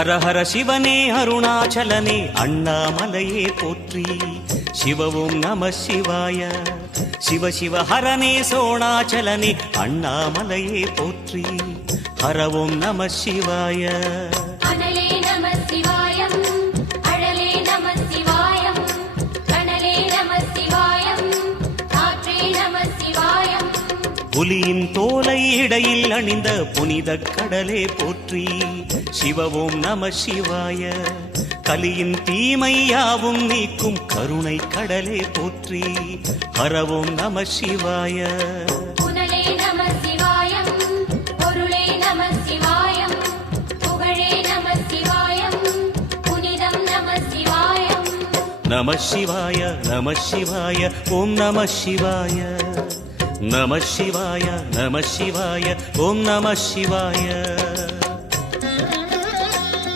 ஹர ஹர சிவனே அருணாச்சலனே அண்ணாமலையே போற்றி. சிவவும் நம சிவாய. சிவ சிவ ஹரனே சோணாச்சலனே அண்ணாமலையே போற்றி. ஹரவும் நம சிவாய. அனலே நம சிவாயம், அழலே நம சிவாயம், கனலே நம சிவாயம், காற்றே நம சிவாயம். புலியின் தோலை இடையில் அணிந்த புனித கடலே போற்றி. சிவவும் நம சிவாய. கலியின் தீமையாவும் நீக்கும் கருணை கடலே போற்றி. ஹரவும் நம சிவாய. புனலே நம சிவாயம், பொருளே நம சிவாயம், புகழே நம சிவாயம், புனிதம் நம சிவாயம். நம சிவாய நம சிவாய ஓம் நம சிவாய. நம சிவாய நம சிவாய ஓம் நம சிவாய.